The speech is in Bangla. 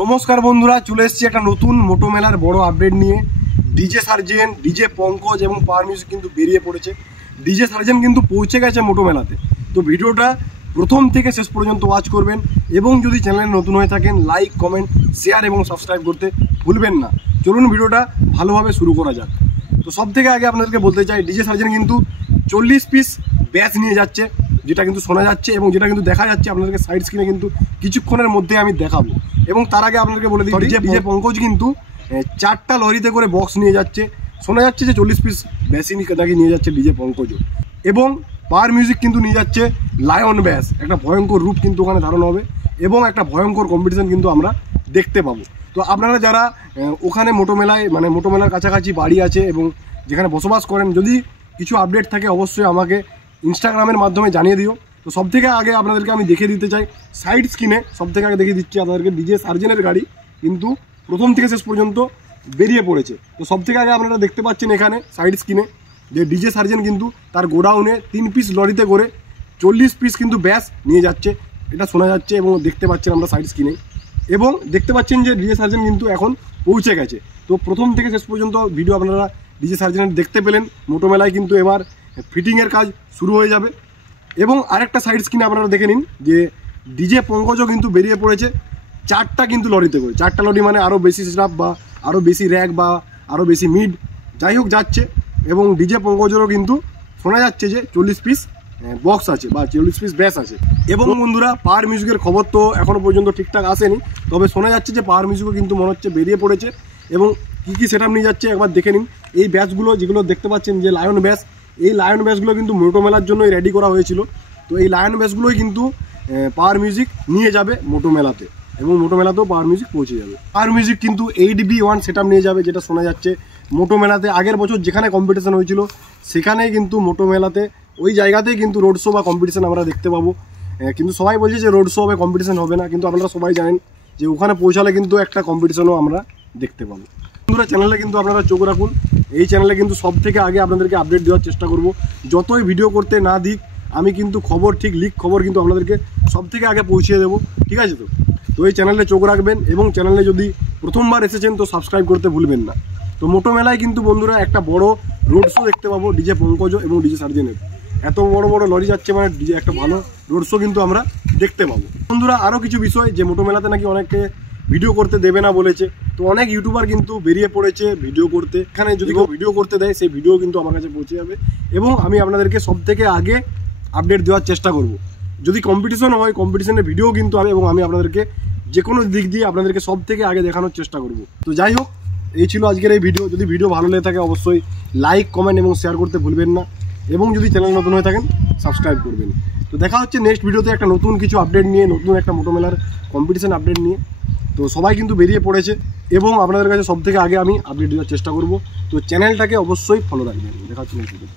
নমস্কার বন্ধুরা, চলে এসেছি একটা নতুন মোটো মেলার বড় আপডেট নিয়ে। ডিজে সার্জেন, ডিজে পঙ্কজ এবং পাওয়ার মিউজিক কিন্তু বেরিয়ে পড়েছে। ডিজে সার্জেন কিন্তু পৌঁছে গেছে মোটো মেলাতে। তো ভিডিওটা প্রথম থেকে শেষ পর্যন্ত ওয়াচ করবেন এবং যদি চ্যানেলে নতুন হয়ে থাকেন লাইক, কমেন্ট, শেয়ার এবং সাবস্ক্রাইব করতে ভুলবেন না। চলুন ভিডিওটা ভালোভাবে শুরু করা যাক। তো সব থেকে আগে আপনাদেরকে বলতে চাই, ডিজে সার্জেন কিন্তু 40 পিস ব্যাচ নিয়ে যাচ্ছে, যেটা কিন্তু শোনা যাচ্ছে এবং যেটা কিন্তু দেখা যাচ্ছে আপনাদেরকে সাইড স্ক্রিনে কিন্তু কিছুক্ষণের মধ্যে আমি দেখাবো। এবং তার আগে আপনাদেরকে বলে দিই, ডিজে পঙ্কজ কিন্তু 4টা লরিতে করে বক্স নিয়ে যাচ্ছে। শোনা যাচ্ছে যে 40 পিস ব্যাসি নাকি নিয়ে যাচ্ছে ডিজে পঙ্কজও। এবং পাওয়ার মিউজিক কিন্তু নিয়ে যাচ্ছে লায়ন ব্যাস। একটা ভয়ঙ্কর রূপ কিন্তু ওখানে ধারণ হবে এবং একটা ভয়ঙ্কর কম্পিটিশন কিন্তু আমরা দেখতে পাবো। তো আপনারা যারা ওখানে মোটো মেলার কাছাকাছি বাড়ি আছে এবং যেখানে বসবাস করেন, যদি কিছু আপডেট থাকে অবশ্যই আমাকে ইনস্টাগ্রামের মাধ্যমে জানিয়ে দিও। তো সব থেকে আগে আপনাদেরকে আমি দেখে দিতে চাই সাইড স্ক্রিনে, সব থেকে আগে দেখিয়ে দিচ্ছি আপনাদেরকে ডিজে সার্জেনের গাড়ি কিন্তু প্রথম থেকে শেষ পর্যন্ত বেরিয়ে পড়েছে। তো সব থেকে আগে আপনারা দেখতে পাচ্ছেন এখানে সাইড স্ক্রিনে যে ডিজে সার্জেন কিন্তু তার গোডাউনে 3 পিস লরিতে করে 40 পিস কিন্তু ব্যাস নিয়ে যাচ্ছে, এটা শোনা যাচ্ছে এবং দেখতে পাচ্ছেন আমরা সাইড স্ক্রিনে। এবং দেখতে পাচ্ছেন যে ডিজে সার্জেন কিন্তু এখন পৌঁছে গেছে। তো প্রথম থেকে শেষ পর্যন্ত ভিডিও আপনারা ডিজে সার্জেনের দেখতে পেলেন। মোটো মেলায় কিন্তু এবার ফিটিংয়ের কাজ শুরু হয়ে যাবে। এবং আরেকটা সাইড স্ক্রিনে আপনারা দেখে নিন যে ডিজে পঙ্কজও কিন্তু বেরিয়ে পড়েছে 4টা কিন্তু লরিতে করে। 4টা লরি মানে আরও বেশি স্টাফ বা আরও বেশি র্যাক বা আরও বেশি মিড যাই হোক যাচ্ছে। এবং ডিজে পঙ্কজেরও কিন্তু শোনা যাচ্ছে যে 40 পিস বক্স আছে বা 40 পিস ব্যাস আছে। এবং বন্ধুরা, পাওয়ার মিউজিকের খবর তো এখনও পর্যন্ত ঠিকঠাক আসেনি, তবে শোনা যাচ্ছে যে পাওয়ার মিউজিকও কিন্তু মনে হচ্ছে বেরিয়ে পড়েছে। এবং কী সেটআপ নিয়ে যাচ্ছে একবার দেখে নিন। এই ব্যাচগুলো যেগুলো দেখতে পাচ্ছেন যে লায়ন ব্যাস, এই লায়ন ব্যাসগুলো কিন্তু মোটো মেলার জন্যই রেডি করা হয়েছিল। তো এই লায়ন ব্যাসগুলোই কিন্তু পাওয়ার মিউজিক নিয়ে যাবে মোটো মেলাতে এবং মোটো মেলাতেও পাওয়ার মিউজিক পৌঁছে যাবে। পাওয়ার মিউজিক কিন্তু 8B1 সেটআপ নিয়ে যাবে, যেটা শোনা যাচ্ছে মোটো মেলাতে আগের বছর যেখানে কম্পিটিশন হয়েছিল সেখানেই কিন্তু মোটো মেলাতে ওই জায়গাতেই কিন্তু রোড শো বা কম্পিটিশন আমরা দেখতে পাবো। কিন্তু সবাই বলছে যে রোড শো হবে, কম্পিটিশন হবে না, কিন্তু আপনারা সবাই জানেন যে ওখানে পৌঁছালে কিন্তু একটা কম্পিটিশনও আমরা দেখতে পাবো। বন্ধুরা, চ্যানেলে কিন্তু আপনারা চোখ রাখুন। এই চ্যানেলে কিন্তু সব থেকে আগে আপনাদেরকে আপডেট দেওয়ার চেষ্টা করব। যতই ভিডিও করতে না দিক, আমি কিন্তু খবর ঠিক লিক খবর কিন্তু আপনাদেরকে সব থেকে আগে পৌঁছিয়ে দেবো, ঠিক আছে? তো এই চ্যানেলে চোখ রাখবেন এবং চ্যানেলে যদি প্রথমবার এসেছেন তো সাবস্ক্রাইব করতে ভুলবেন না। তো মোটো মেলায় কিন্তু বন্ধুরা একটা বড় রোড শো দেখতে পাবো ডিজে পঙ্কজ এবং ডিজে সার্জেনের। এত বড় বড় লরি যাচ্ছে মানে ডিজে একটা ভালো রোড শো কিন্তু আমরা দেখতে পাবো। বন্ধুরা, আরও কিছু বিষয় যে মোটো মেলাতে নাকি অনেকে ভিডিও করতে দেবে না বলেছে। তো অনেক ইউটিউবার কিন্তু বেরিয়ে পড়েছে ভিডিও করতে। এখানে যদি কেউ ভিডিও করতে দেয় সেই ভিডিও কিন্তু আমার কাছে পৌঁছে যাবে এবং আমি আপনাদেরকে সব থেকে আগে আপডেট দেওয়ার চেষ্টা করব। যদি কম্পিটিশন হয়, কম্পিটিশনের ভিডিও কিন্তু হবে এবং আমি আপনাদেরকে যে কোনো দিক দিয়ে আপনাদেরকে সব থেকে আগে দেখানোর চেষ্টা করব। তো যাই হোক, এই ছিল আজকের এই ভিডিও। যদি ভিডিও ভালো লেগে থাকে অবশ্যই লাইক, কমেন্ট এবং শেয়ার করতে ভুলবেন না এবং যদি চ্যানেল নতুন হয়ে থাকেন সাবস্ক্রাইব করবেন। তো দেখা হচ্ছে নেক্সট ভিডিওতে একটা নতুন কিছু আপডেট নিয়ে, নতুন একটা মোটো মেলার কম্পিটিশন আপডেট নিয়ে। তো সবাই কিন্তু বেরিয়ে পড়েছে এবং আপনাদের কাছে সব থেকে আগে আমি আপডেট দেওয়ার চেষ্টা করব। তো চ্যানেলটাকে অবশ্যই ফলো রাখবেন। দেখা হচ্ছে নেক্সট ভিডিও।